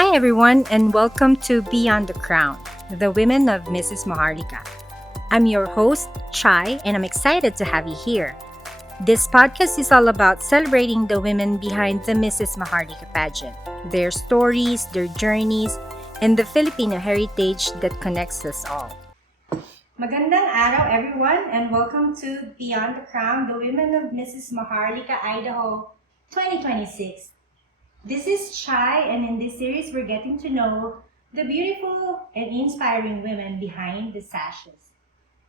Hi everyone and welcome to Beyond the Crown, the Women of Mrs. Maharlika. I'm your host, Chai, and I'm excited to have you here. This podcast is all about celebrating the women behind the Mrs. Maharlika pageant, their stories, their journeys, and the Filipino heritage that connects us all. Magandang araw everyone and welcome to Beyond the Crown, the Women of Mrs. Maharlika-Idaho 2026. This is Chai, and in this series, we're getting to know the beautiful and inspiring women behind the sashes.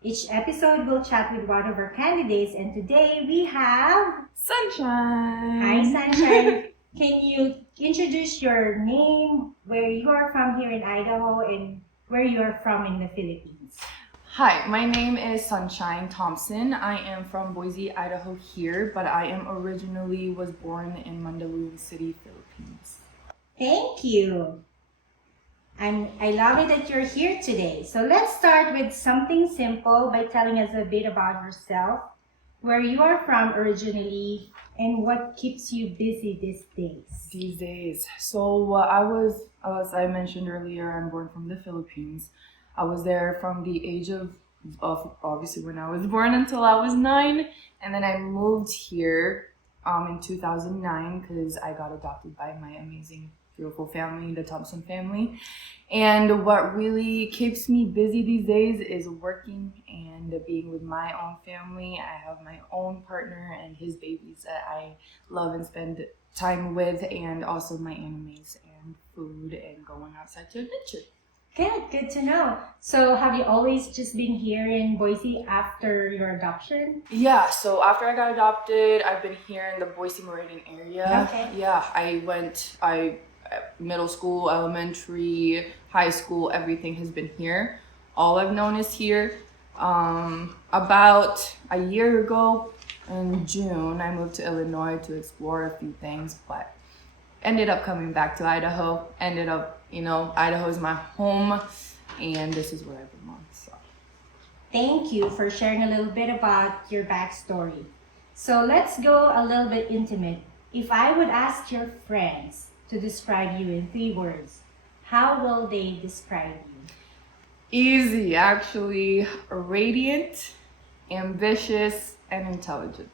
Each episode, we'll chat with one of our candidates, and today we have Sunshine. Hi, Sunshine. Can you introduce your name, where you are from here in Idaho, and where you are from in the Philippines? Hi, my name is Sunshine Thompson. I am from Boise, Idaho here, but I am originally was born in Mandaluyong City, Philippines. Thank you. I love it that you're here today. So let's start with something simple by telling us a bit about yourself, where you are from originally, and what keeps you busy these days. These days. So as I mentioned earlier, I'm born from the Philippines. I was there from the age of obviously when I was born until I was 9, and then I moved here in 2009 because I got adopted by my amazing, beautiful family, the Thompson family. And what really keeps me busy these days is working and being with my own family. I have my own partner and his babies that I love and spend time with, and also my animes and food and going outside to adventure. Good to know. So have you always just been here in Boise after your adoption? Yeah, so after I got adopted, I've been here in the Boise Meridian area. Okay. Yeah, middle school, elementary, high school, everything has been here. All I've known is here. About a year ago in June, I moved to Illinois to explore a few things, but ended up coming back to Idaho. Idaho is my home, and this is where I belong. So, thank you for sharing a little bit about your backstory. So let's go a little bit intimate. If I would ask your friends to describe you in 3 words, how will they describe you? Easy, actually. Radiant, ambitious, and intelligent.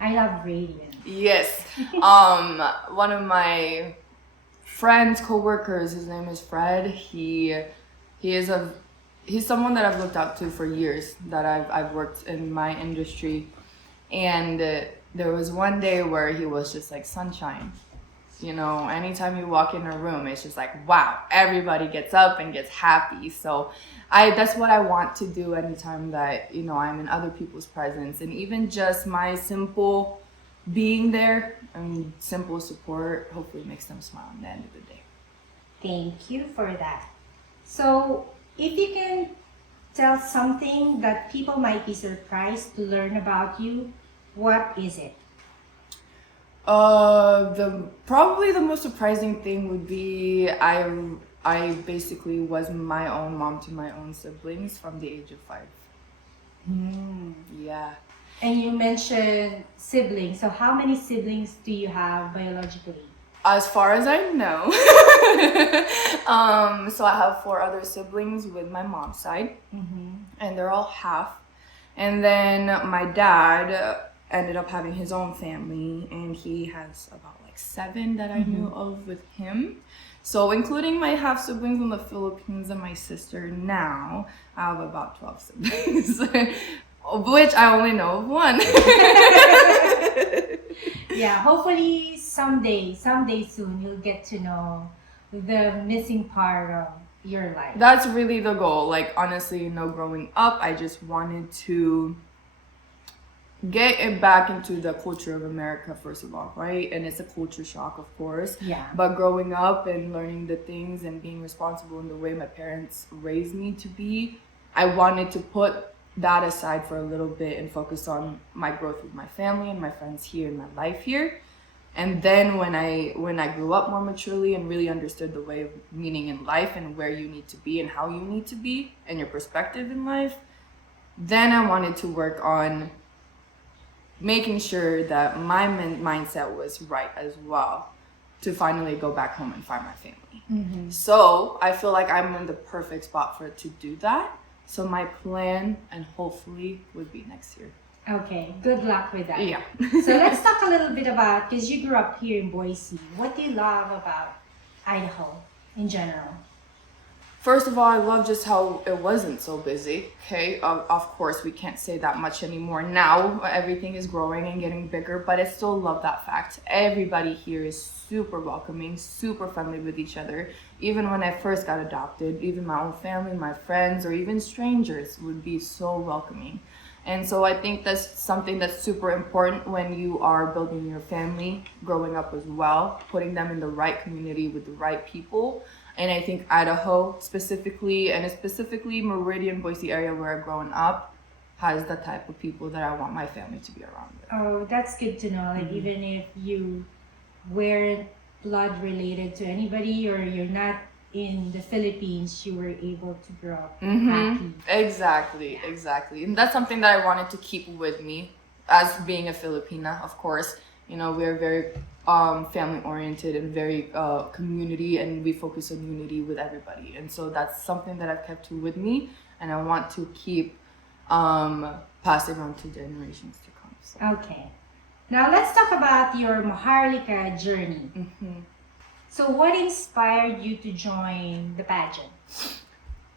I love radiant. Yes. One of my friends, co-workers, his name is Fred. He's someone that I've looked up to for years, that I've worked in my industry. And there was one day where he was just like, Sunshine. You know, anytime you walk in a room, it's just like, wow, everybody gets up and gets happy. So that's what I want to do anytime that, I'm in other people's presence. And even just my simple being there and simple support hopefully makes them smile at the end of the day. Thank you for that. So if you can tell something that people might be surprised to learn about you, what is it? Probably the most surprising thing would be I basically was my own mom to my own siblings from the age of 5. Yeah. And you mentioned siblings. So how many siblings do you have biologically? As far as I know. So I have 4 other siblings with my mom's side, and they're all half. And then my dad ended up having his own family, and he has about 7 that I knew of with him. So including my half siblings in the Philippines and my sister now, I have about 12 siblings, of which I only know of 1. Yeah, hopefully someday soon, you'll get to know the missing part of your life. That's really the goal. Honestly, growing up, I just wanted to get it back into the culture of America, first of all, right? And it's a culture shock, of course. Yeah. But growing up and learning the things and being responsible in the way my parents raised me to be, I wanted to put that aside for a little bit and focus on my growth with my family and my friends here and my life here. And then when I grew up more maturely and really understood the way of meaning in life and where you need to be and how you need to be and your perspective in life, then I wanted to work on making sure that my mindset was right as well. to finally go back home and find my family. So I feel like I'm in the perfect spot for it to do that. So my plan, and hopefully, would be next year. Okay, good luck with that. Yeah. So let's talk a little bit about, because you grew up here in Boise, what do you love about Idaho in general? First of all, I love just how it wasn't so busy. Okay, of course, we can't say that much anymore now. Everything is growing and getting bigger, but I still love that fact. Everybody here is super welcoming, super friendly with each other. Even when I first got adopted, even my own family, my friends, or even strangers would be so welcoming. And so I think that's something that's super important when you are building your family, growing up as well, putting them in the right community with the right people. And I think Idaho specifically, and specifically Meridian, Boise area where I've grown up, has the type of people that I want my family to be around with. Oh, that's good to know. Like even if you weren't blood related to anybody or you're not in the Philippines, you were able to grow up happy. Exactly. And that's something that I wanted to keep with me as being a Filipina, of course. You know, we're very family oriented and very community, and we focus on unity with everybody. And so that's something that I've kept with me, and I want to keep passing on to generations to come. So. Okay. Now let's talk about your Maharlika journey. So what inspired you to join the pageant?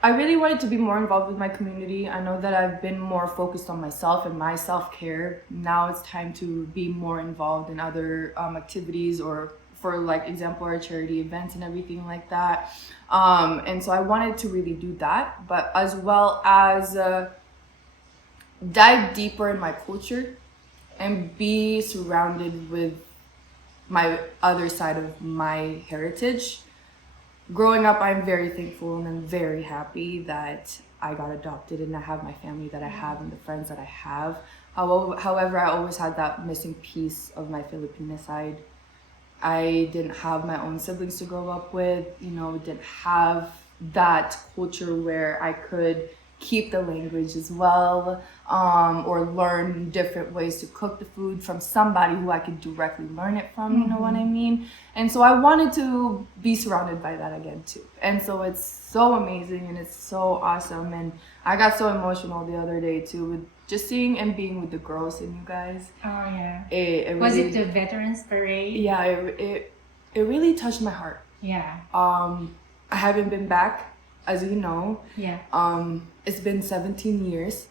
I really wanted to be more involved with my community. I know that I've been more focused on myself and my self-care. Now it's time to be more involved in other activities, or for like example, our charity events and everything like that. And so I wanted to really do that, but as well as dive deeper in my culture and be surrounded with my other side of my heritage. Growing up, I'm very thankful and I'm very happy that I got adopted and I have my family that I have and the friends that I have. However, I always had that missing piece of my Filipina side. I didn't have my own siblings to grow up with, you know, didn't have that culture where I could keep the language as well, or learn different ways to cook the food from somebody who I could directly learn it from, you know what I mean? And so I wanted to be surrounded by that again too. And so it's so amazing and it's so awesome. And I got so emotional the other day too with just seeing and being with the girls and you guys. Oh yeah. It was really, it the Veterans Parade? Yeah, it really touched my heart. Yeah. I haven't been back, as you know. Yeah. It's been 17 years,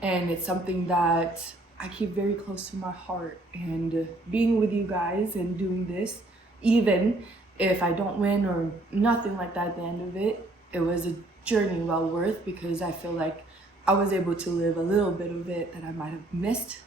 and it's something that I keep very close to my heart. And being with you guys and doing this, even if I don't win or nothing like that at the end of it, it was a journey well worth, because I feel like I was able to live a little bit of it that I might have missed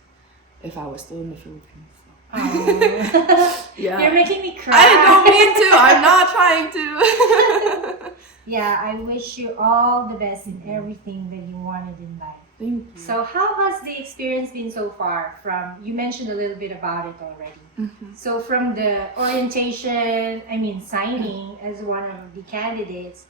if I was still in the Philippines. Oh. Yeah. You're making me cry. I don't mean to. I'm not trying to. Yeah, I wish you all the best in everything that you wanted in life. Thank you. So how has the experience been so far? From, you mentioned a little bit about it already. So from the orientation, signing as one of the candidates,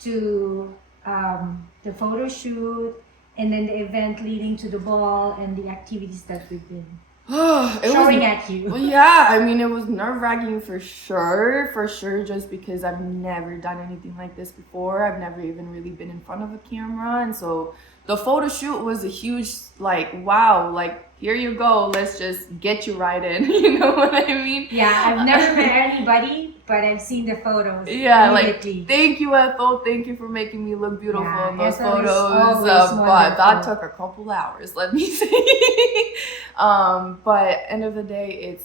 to the photo shoot, and then the event leading to the ball and the activities that we've been showing at you. Yeah, it was nerve-wracking for sure, just because I've never done anything like this before. I've never even really been in front of a camera, and so the photo shoot was a huge, wow, here you go, let's just get you right in, you know what I mean? Yeah, I've never met anybody, but I've seen the photos. Yeah, thank you, Ethel, thank you for making me look beautiful in those photos, but that took a couple hours, let me say. But end of the day,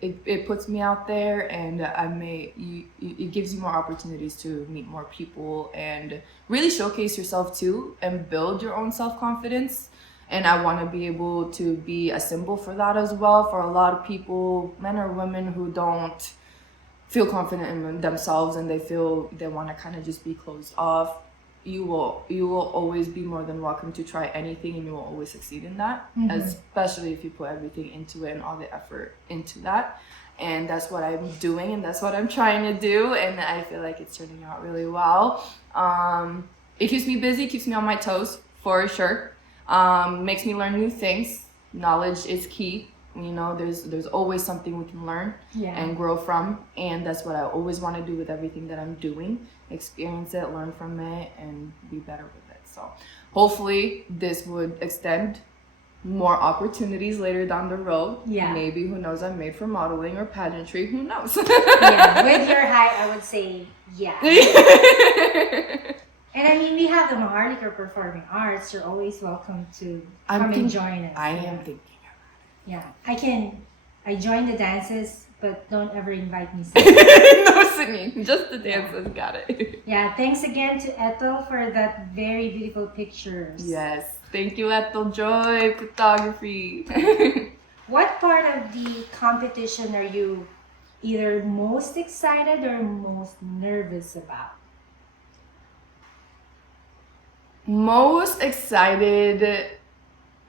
it puts me out there, and it gives you more opportunities to meet more people and really showcase yourself too, and build your own self-confidence. And I want to be able to be a symbol for that as well, for a lot of people, men or women, who don't feel confident in themselves and they feel they want to kind of just be closed off. You will always be more than welcome to try anything, and you will always succeed in that, especially if you put everything into it and all the effort into that. And that's what I'm doing, and that's what I'm trying to do, and I feel like it's turning out really well. It keeps me busy, keeps me on my toes, for sure. Makes me learn new things. Knowledge is key, There's always something we can learn and grow from, and that's what I always want to do with everything that I'm doing. Experience it, learn from it, and be better with it. So hopefully this would extend more opportunities later down the road. Maybe, who knows, I'm made for modeling or pageantry, who knows. With your height, I would say And I mean, we have the Maharlika Performing Arts. You're always welcome to come and join us. I am thinking. I join the dances, but don't ever invite me No singing, just the dances. Got it. Thanks again to Ethel for that very beautiful pictures. Yes, thank you, Ethel Joy Photography. What part of the competition are you either most excited or most nervous about? Most excited,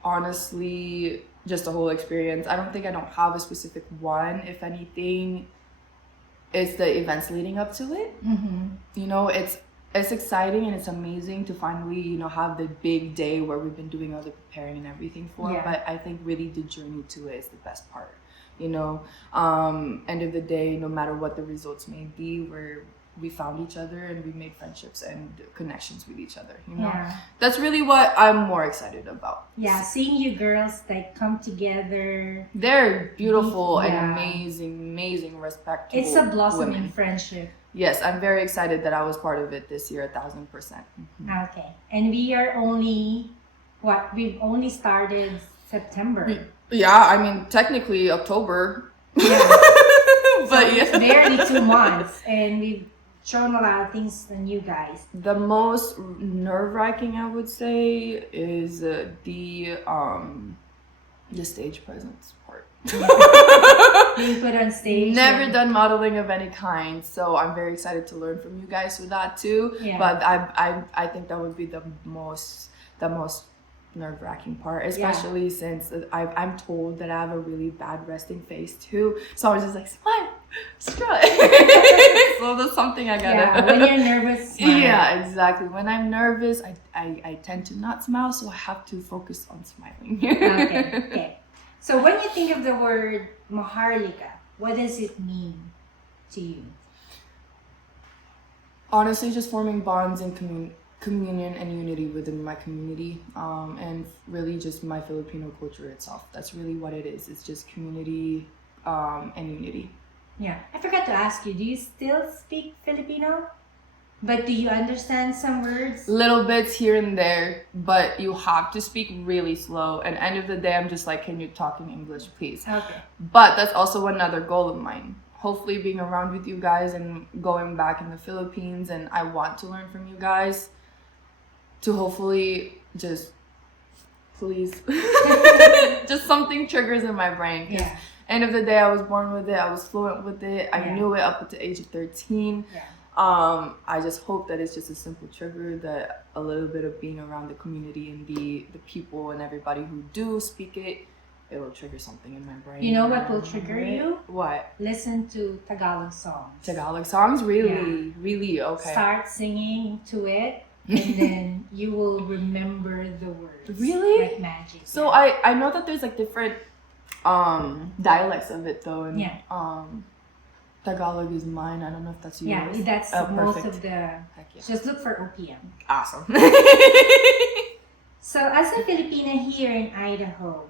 honestly, just the whole experience. I don't have a specific one. If anything, it's the events leading up to it. It's exciting and it's amazing to finally, have the big day where we've been doing all the preparing and everything for. But I think really the journey to it is the best part. End of the day, no matter what the results may be, we found each other and we made friendships and connections with each other. That's really what I'm more excited about. Seeing you girls come together. They're beautiful and amazing, respectful. It's a blossoming women. Friendship. Yes, I'm very excited that I was part of it this year, 1,000%. Okay, and we are we've only started September. I mean, technically October. But it's barely 2 months, and we've shown a lot of things on you guys. The most nerve-wracking, I would say, is the stage presence part. Being put on stage. Never done modeling of any kind, so I'm very excited to learn from you guys with that too. But I think that would be the most nerve-wracking part, especially since I'm told that I have a really bad resting face too. So I was just like, smile, strut. So that's something I gotta. When you're nervous, smile. Yeah, exactly. When I'm nervous, I tend to not smile, so I have to focus on smiling. Okay. So when you think of the word Maharlika, what does it mean to you? Honestly, just forming bonds and communion and unity within my community, and really just my Filipino culture itself. That's really what it is. It's just community and unity. I forgot to ask you, do you still speak Filipino? But do you understand some words? Little bits here and there, but you have to speak really slow. And end of the day, I'm just like, can you talk in English, please? Okay. But that's also another goal of mine. Hopefully being around with you guys and going back in the Philippines, and I want to learn from you guys to hopefully just, please, just something triggers in my brain. End of the day, I was born with it. I was fluent with it. I knew it up to the age of 13. I just hope that it's just a simple trigger, that a little bit of being around the community and the people and everybody who do speak it, it will trigger something in my brain. You know what will trigger you? What? Listen to Tagalog songs. Tagalog songs? Really? Really? Okay. Start singing to it, and then you will remember the words. Really? Like magic. So I know that there's like different dialects of it though, and Tagalog is mine. I don't know if that's yours. Yeah, that's most of the. Just look for OPM. Awesome. So, as a Filipina here in Idaho,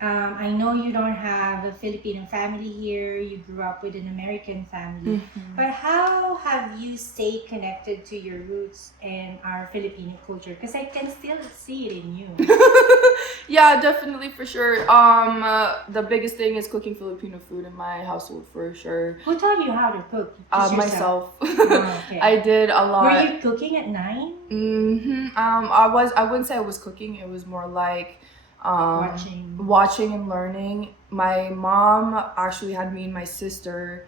I know you don't have a Filipino family here. You grew up with an American family. But how have you stayed connected to your roots and our Filipino culture? Because I can still see it in you. Yeah, definitely, for sure. The biggest thing is cooking Filipino food in my household, for sure. Who taught you how to cook? Myself. Okay. I did a lot. Were you cooking at 9? I wouldn't say I was cooking. It was more like watching and learning. My mom actually had me and my sister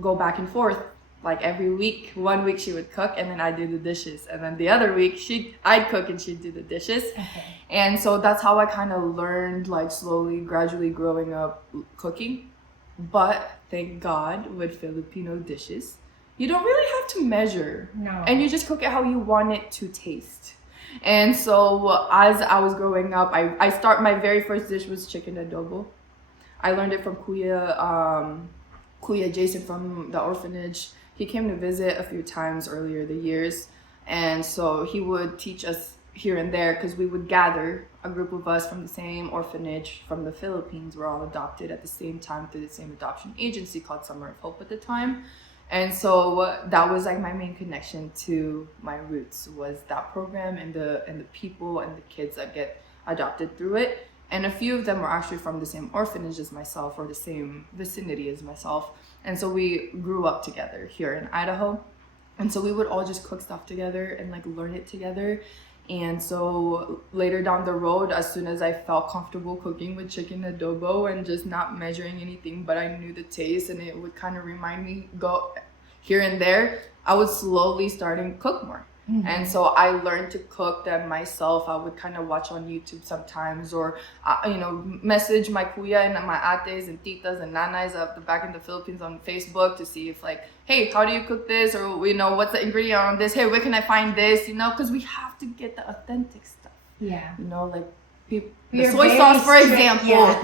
go back and forth. Like every week, 1 week she would cook and then I'd do the dishes. And then the other week I'd cook and she'd do the dishes. Okay. And so that's how I kind of learned, like slowly, gradually growing up cooking. But thank God with Filipino dishes, you don't really have to measure. No. And you just cook it how you want it to taste. And so as I was growing up, my very first dish was chicken adobo. I learned it from Kuya Jason from the orphanage. He came to visit a few times earlier the years, and so he would teach us here and there because we would gather a group of us from the same orphanage from the Philippines. We're all adopted at the same time through the same adoption agency called Summer of Hope at the time. And so that was like my main connection to my roots, was that program and the people and the kids that get adopted through it. And a few of them were actually from the same orphanage as myself or the same vicinity as myself. And so we grew up together here in Idaho. And so we would all just cook stuff together and like learn it together. And so later down the road, as soon as I felt comfortable cooking with chicken adobo and just not measuring anything, but I knew the taste and it would kind of remind me go here and there, I would slowly starting to cook more. Mm-hmm. And so I learned to cook them myself. I would kind of watch on YouTube sometimes, or message my kuya and my ates and titas and nanais up the back in the Philippines on Facebook to see if like, hey, how do you cook this, or what's the ingredient on this? Hey, where can I find this? Because we have to get the authentic stuff. Yeah. Like the soy sauce, for example,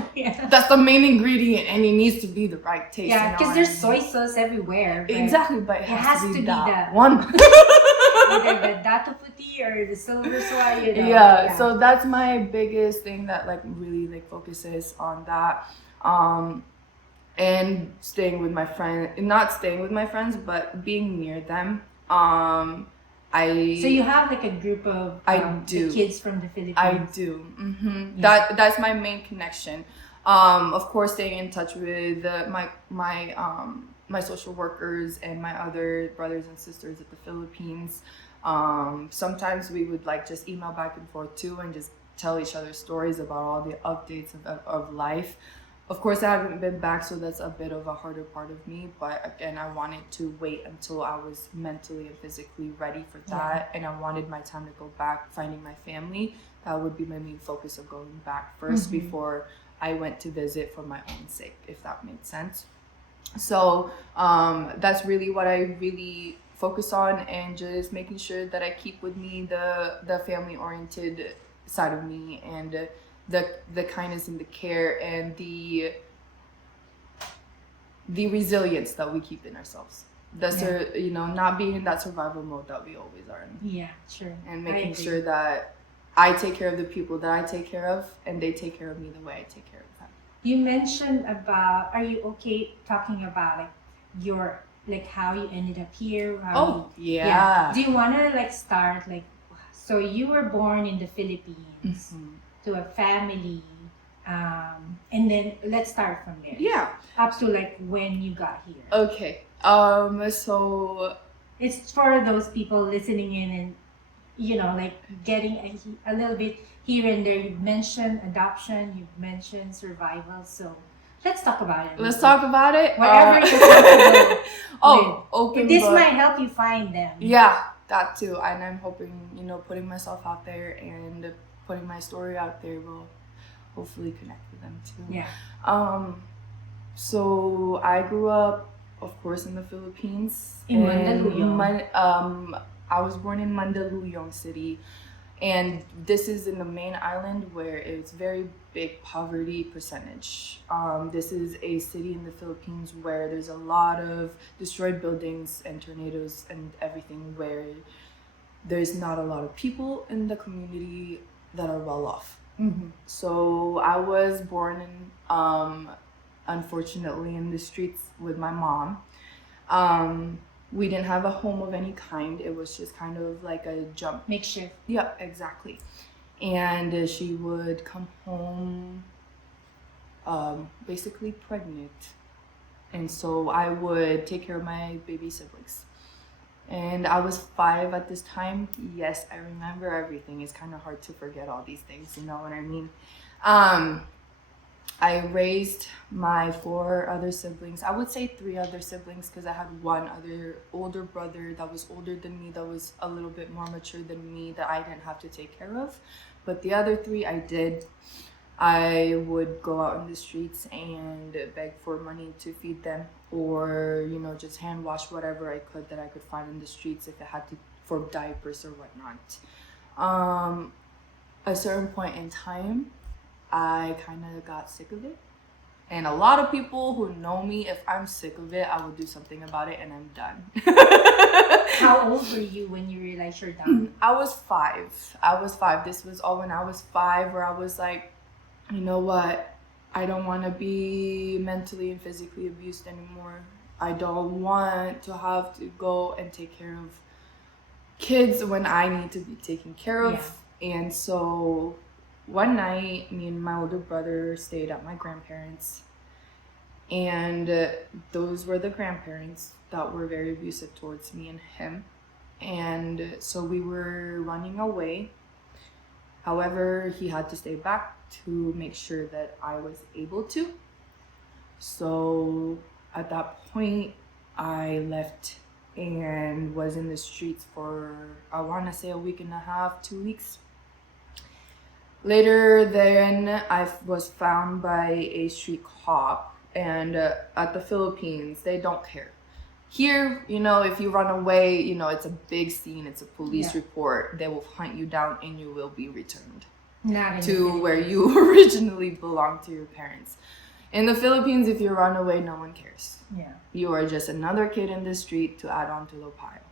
that's the main ingredient, and it needs to be the right taste. Yeah, because there's soy sauce everywhere. Exactly, but it has to be that one. Either the dato puti or the silver soy. Yeah, so that's my biggest thing that like really like focuses on that. And staying with my friend, not staying with my friends, but being near them. So you have like a group of the kids from the Philippines. I do. Mm-hmm. Yeah. That's my main connection. Of course, staying in touch with my social workers and my other brothers and sisters at the Philippines. Sometimes we would like just email back and forth too, and just tell each other stories about all the updates of life. Of course, I haven't been back, so that's a bit of a harder part of me. But again, I wanted to wait until I was mentally and physically ready for that. And I wanted my time to go back, finding my family. That would be my main focus of going back first before I went to visit for my own sake, if that made sense. So that's really what I really focus on, and just making sure that I keep with me the family-oriented side of me, and the kindness and the care and the resilience that we keep in ourselves. Not being in that survival mode that we always are in. Yeah, sure. And making sure that I take care of the people that I take care of, and they take care of me the way I take care of them. You mentioned about, are you okay talking about like your, like how you ended up here? Yeah. Do you want to like start like, so you were born in the Philippines to a family, and then let's start from there. Yeah. Up to like when you got here. Okay. So it's for those people listening in and like getting a little bit here and there. You've mentioned adoption, you've mentioned survival, so let's talk about it. Let's talk about it. Whatever you're comfortable open this book. might help you find them. Yeah, that too. And I'm hoping, putting myself out there and putting my story out there will hopefully connect with them too. Yeah. So I grew up, of course, in the Philippines. In Mandaluyong. I was born in Mandaluyong city, and this is in the main island where it's very big poverty percentage. This is a city in the Philippines where there's a lot of destroyed buildings and tornadoes and everything, where there's not a lot of people in the community that are well off. So I was born in, unfortunately, in the streets with my mom. We didn't have a home of any kind. It was just kind of like a jump. Makeshift. Yeah, exactly. And she would come home basically pregnant. And so I would take care of my baby siblings. And I was 5 at this time. Yes, I remember everything. It's kind of hard to forget all these things, you know what I mean? I raised my 4 other siblings. I would say 3 other siblings, because I had 1 other older brother that was older than me, that was a little bit more mature than me, that I didn't have to take care of. But the other 3 I did. I would go out in the streets and beg for money to feed them, or just hand wash whatever I could that I could find in the streets, if it had to for diapers or whatnot. A certain point in time, I kind of got sick of it, And a lot of people who know me, if I'm sick of it, I will do something about it and I'm done. How old were you when you realized you're done? I was 5. This was all when I was 5, where I was like, you know what? I don't want to be mentally and physically abused anymore. I don't want to have to go and take care of kids when I need to be taken care of. Yeah. And so one night, me and my older brother stayed at my grandparents'. And those were the grandparents that were very abusive towards me and him. And so we were running away. However, he had to stay back to make sure that I was able to. So at that point, I left and was in the streets for, I want to say, a week and a half, 2 weeks. Later then, I was found by a street cop. And at the Philippines, they don't care. Here, if you run away, it's a big scene. It's a police report. They will hunt you down and you will be returned to where you originally belonged to your parents. In the Philippines, if you run away, no one cares. Yeah. You are just another kid in the street to add on to the pile.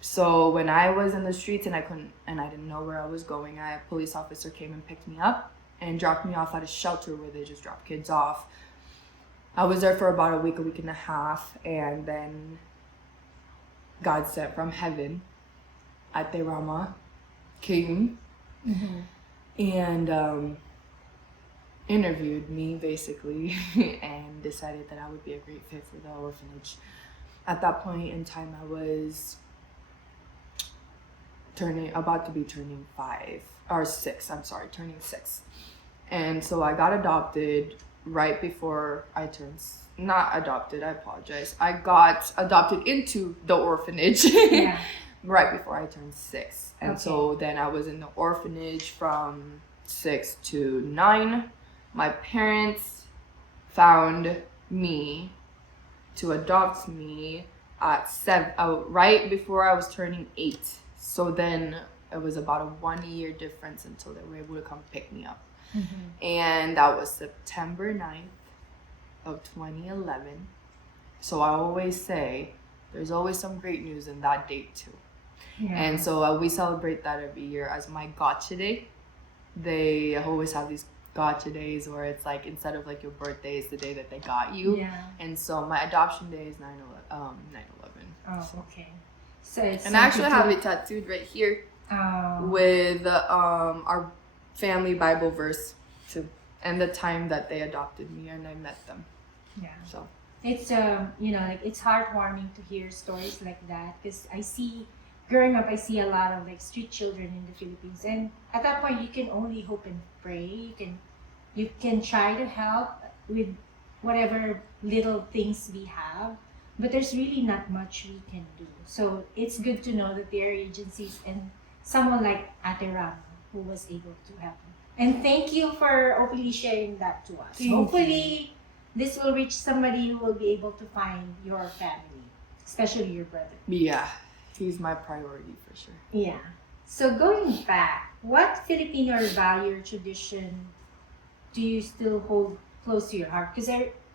So when I was in the streets and I didn't know where I was going, a police officer came and picked me up and dropped me off at a shelter where they just drop kids off. I was there for about a week and a half, and then God sent from heaven, Ate Rama, came and interviewed me, basically, and decided that I would be a great fit for the orphanage. At that point in time, I was about to be turning 6. And so I got adopted right before I turned, not adopted, I apologize. I got adopted into the orphanage right before I turned 6. And so then I was in the orphanage from 6 to 9. My parents found me to adopt me at 7, right before I was turning 8. So then it was about a 1-year difference until they were able to come pick me up. And that was September 9th of 2011. So I always say there's always some great news in that date too. And so we celebrate that every year as my gotcha day. They always have these gotcha days where it's like, instead of like your birthday, is the day that they got you. And so my adoption day is 9/11. Oh, okay. So it's, and I actually have it tattooed right here with our family Bible verse and the time that they adopted me and I met them. So it's it's heartwarming to hear stories like that, because growing up I see a lot of like street children in the Philippines, and at that point you can only hope and pray. You can try to help with whatever little things we have, but there's really not much we can do. So it's good to know that there are agencies and someone like Ate Ram who was able to help me. And thank you for openly sharing that to us. Hopefully, this will reach somebody who will be able to find your family, especially your brother. Yeah, he's my priority for sure. Yeah. So going back, what Filipino value or tradition do you still hold close to your heart? Because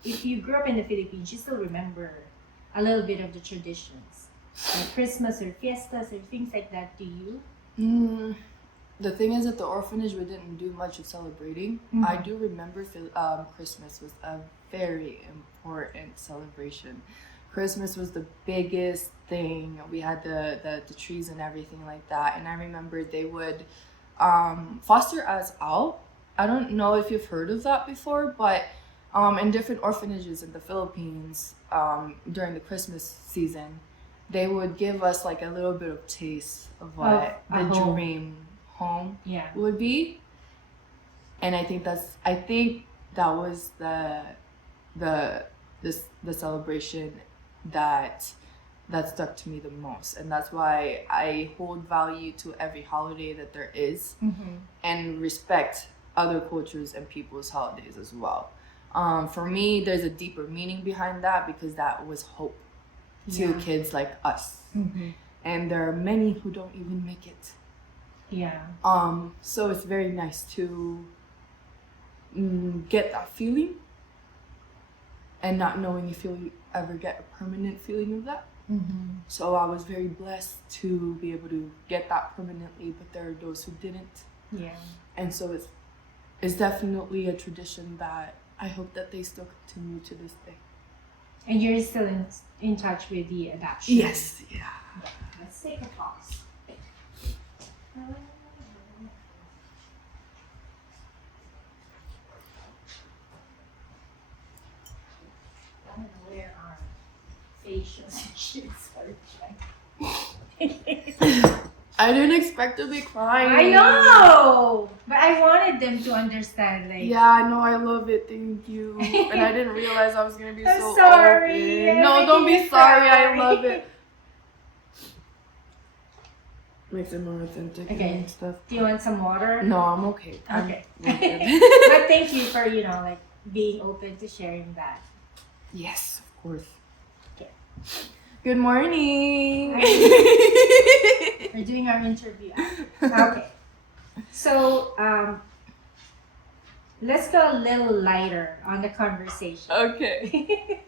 if you grew up in the Philippines, you still remember a little bit of the traditions, like Christmas or fiestas or things like that. Do you? The thing is, at the orphanage, we didn't do much of celebrating. I do remember Christmas was a very important celebration. Christmas was the biggest thing. We had the trees and everything like that. And I remember they would foster us out. I don't know if you've heard of that before, but in different orphanages in the Philippines, during the Christmas season, they would give us like a little bit of taste of what the dream home would be. And I think that was the celebration that stuck to me the most, and that's why I hold value to every holiday that there is, and respect other cultures and people's holidays as well. For me, there's a deeper meaning behind that, because that was hope to kids like us, and there are many who don't even make it. So it's very nice to get that feeling and not knowing if you'll ever get a permanent feeling of that. Mm-hmm. So I was very blessed to be able to get that permanently, but there are those who didn't. Yeah. And so it's definitely a tradition that I hope that they still continue to this day. And you're still in touch with the adoption? Yes, yeah. Let's take a pause. I don't know where our facial shits are. I didn't expect to be crying. I know! But I wanted them to understand, like... Yeah, I know, I love it, thank you. And I didn't realize I was gonna be I'm so sorry. open. No, don't be sorry, I love it. Makes it more authentic and stuff. Do you want some water? No, I'm okay. Okay. I'm But thank you for, like, being open to sharing that. Yes, of course. Okay. Good morning. We're doing our interview. Okay. So, let's go a little lighter on the conversation. Okay.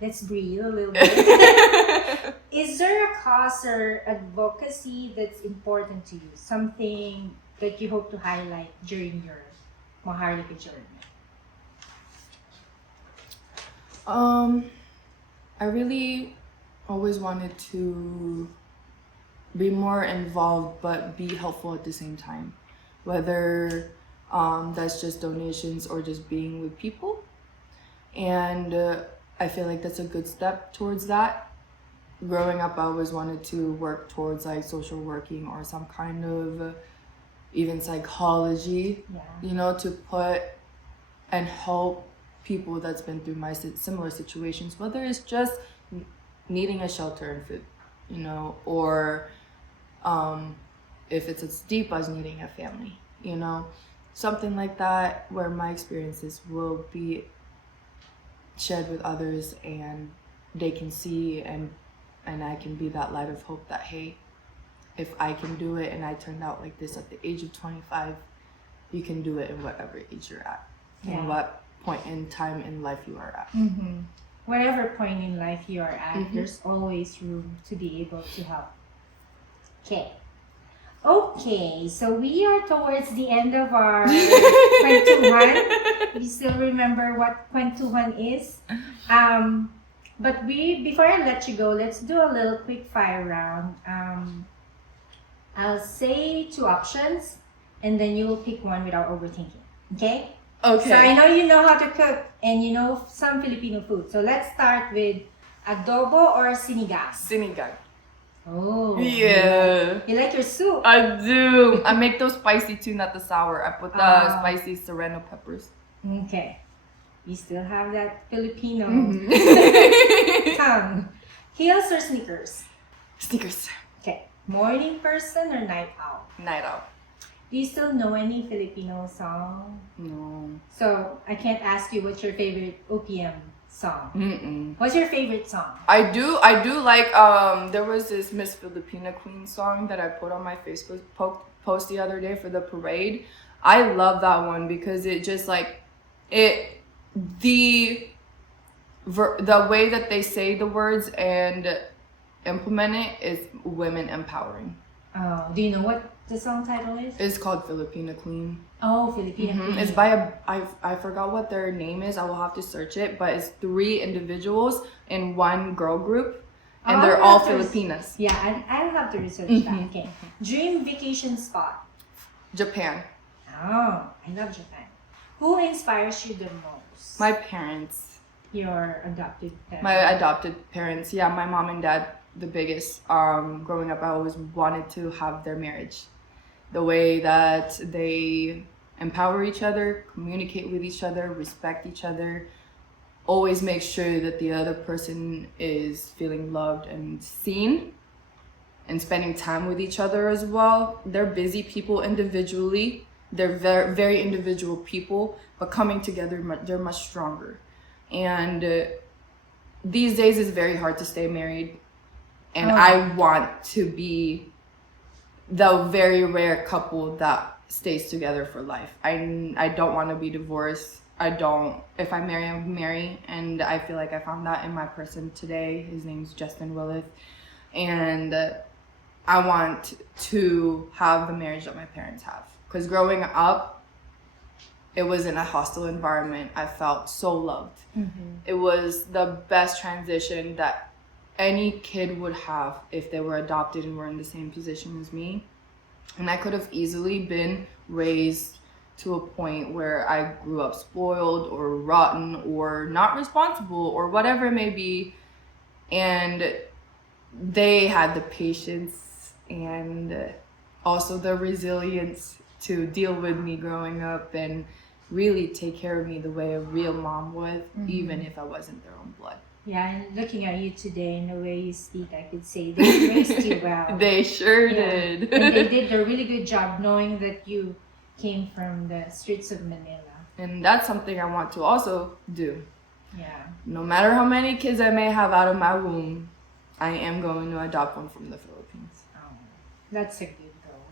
Let's breathe a little bit. Is there a cause or advocacy that's important to you? Something that you hope to highlight during your Maharlika journey? I really always wanted to be more involved but be helpful at the same time. Whether that's just donations or just being with people. And I feel like that's a good step towards that. Growing up, I always wanted to work towards like social working or some kind of even psychology, to put and help people that's been through my similar situations, whether it's just needing a shelter and food, or if it's as deep as needing a family, something like that, where my experiences will be shared with others and they can see and I can be that light of hope that, hey, if I can do it and I turned out like this at the age of 25, you can do it in whatever age you're at, in what point in time in life you are at. Mm-hmm. Whatever point in life you are at, there's always room to be able to help. Okay, so we are towards the end of our kwentuhan. You still remember what kwentuhan is? But before I let you go, let's do a little quick fire round. I'll say 2 options, and then you will pick one without overthinking. Okay? Okay. So I know you know how to cook, and you know some Filipino food. So let's start with adobo or sinigang. Sinigang. Oh. Yeah. You like your soup? I do. I make those spicy too, not the sour. I put the spicy serrano peppers. Okay. You still have that Filipino tongue. Heels or sneakers? Sneakers. Okay. Morning person or night owl? Night owl. Do you still know any Filipino song? No. So I can't ask you what's your favorite OPM song. Mm-mm. What's your favorite song? I do like there was this Miss Filipina Queen song that I put on my Facebook post the other day for the parade. I love that one because it just like the way that they say the words and implement it is women empowering. Oh, do you know what the song title is? It's called Filipina Queen. Oh, Filipina Queen. It's by I forgot what their name is. I will have to search it, but it's 3 individuals in one girl group, and they're all Filipinas. Yeah, I'll have to research that. Okay. Dream vacation spot? Japan. Oh, I love Japan. Who inspires you the most? My parents. Your adopted parents? My adopted parents. Yeah, my mom and dad, the biggest. Growing up, I always wanted to have their marriage. The way that they empower each other, communicate with each other, respect each other, always make sure that the other person is feeling loved and seen, and spending time with each other as well. They're busy people individually. They're very, very individual people, but coming together, they're much stronger. And these days it's very hard to stay married. And I want to be the very rare couple that stays together for life. I don't want to be divorced. if I marry, I marry. And I feel like I found that in my person today. His name's Justin Willith. And I want to have the marriage that my parents have. Because growing up, it was in a hostile environment. I felt so loved. It was the best transition that any kid would have if they were adopted and were in the same position as me. And I could have easily been raised to a point where I grew up spoiled or rotten or not responsible or whatever it may be. And they had the patience and also the resilience to deal with me growing up and really take care of me the way a real mom would, even if I wasn't their own blood. Yeah, and looking at you today and the way you speak, I could say they raised you well. They sure did. And they did a really good job knowing that you came from the streets of Manila. And that's something I want to also do. Yeah. No matter how many kids I may have out of my womb, I am going to adopt one from the Philippines. Oh, that's a good goal.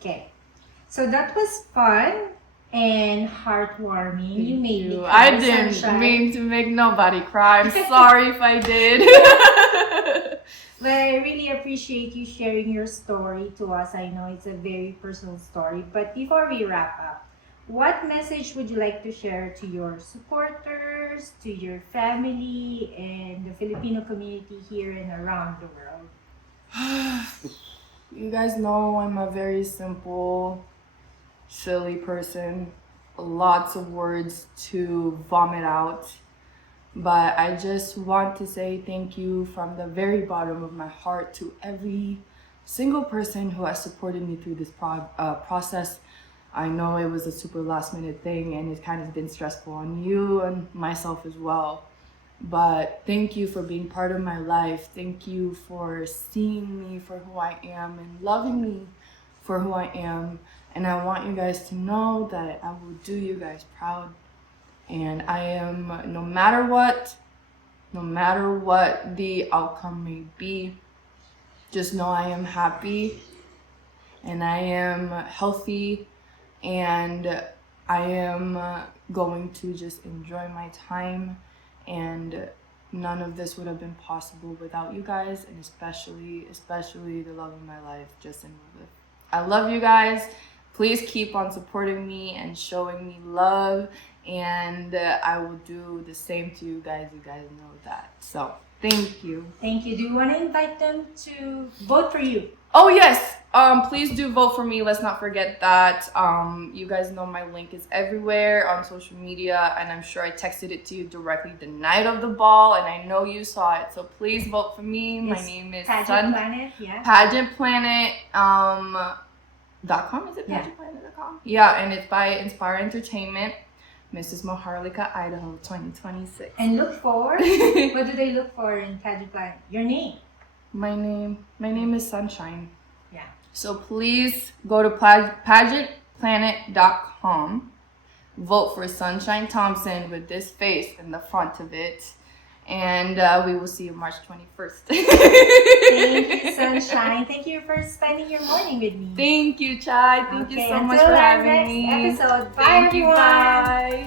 Okay. So that was fun and heartwarming. You made me cry. I didn't Sunshine. mean to make nobody cry. I'm sorry if I did. But I really appreciate you sharing your story to us. I know it's a very personal story. But before we wrap up, what message would you like to share to your supporters, to your family, and the Filipino community here and around the world? You guys know I'm a very simple, silly person. Lots of words to vomit out. But I just want to say thank you from the very bottom of my heart to every single person who has supported me through this process. I know it was a super last minute thing and it's kind of been stressful on you and myself as well. But thank you for being part of my life. Thank you for seeing me for who I am and loving me for who I am. And I want you guys to know that I will do you guys proud. And I am, no matter what the outcome may be, just know I am happy and I am healthy and I am going to just enjoy my time. And none of this would have been possible without you guys, and especially the love of my life, Justin Willith. I love you guys. Please keep on supporting me and showing me love, and I will do the same to you guys. You guys know that. So, thank you. Thank you. Do you want to invite them to vote for you? Oh, yes. Please do vote for me. Let's not forget that. You guys know my link is everywhere on social media, and I'm sure I texted it to you directly the night of the ball, and I know you saw it. So please vote for me. Yes. My name is Pageant Planet, yeah. Pageant Planet. .com, is it pageantplanet.com? Yeah, and it's by Inspire Entertainment. Mrs. Maharlika-Idaho 2026. And look for, what do they look for in Pageant Planet? Your name. My name is Sunshine. Yeah. So please go to pageantplanet.com. Vote for Sunshine Thompson with this face in the front of it. And we will see you March 21st. Thank you, Sunshine. Thank you for spending your morning with me. Thank you, Chai. Thank you so much until for our having next me. episode. Bye, Thank you. everyone. Bye.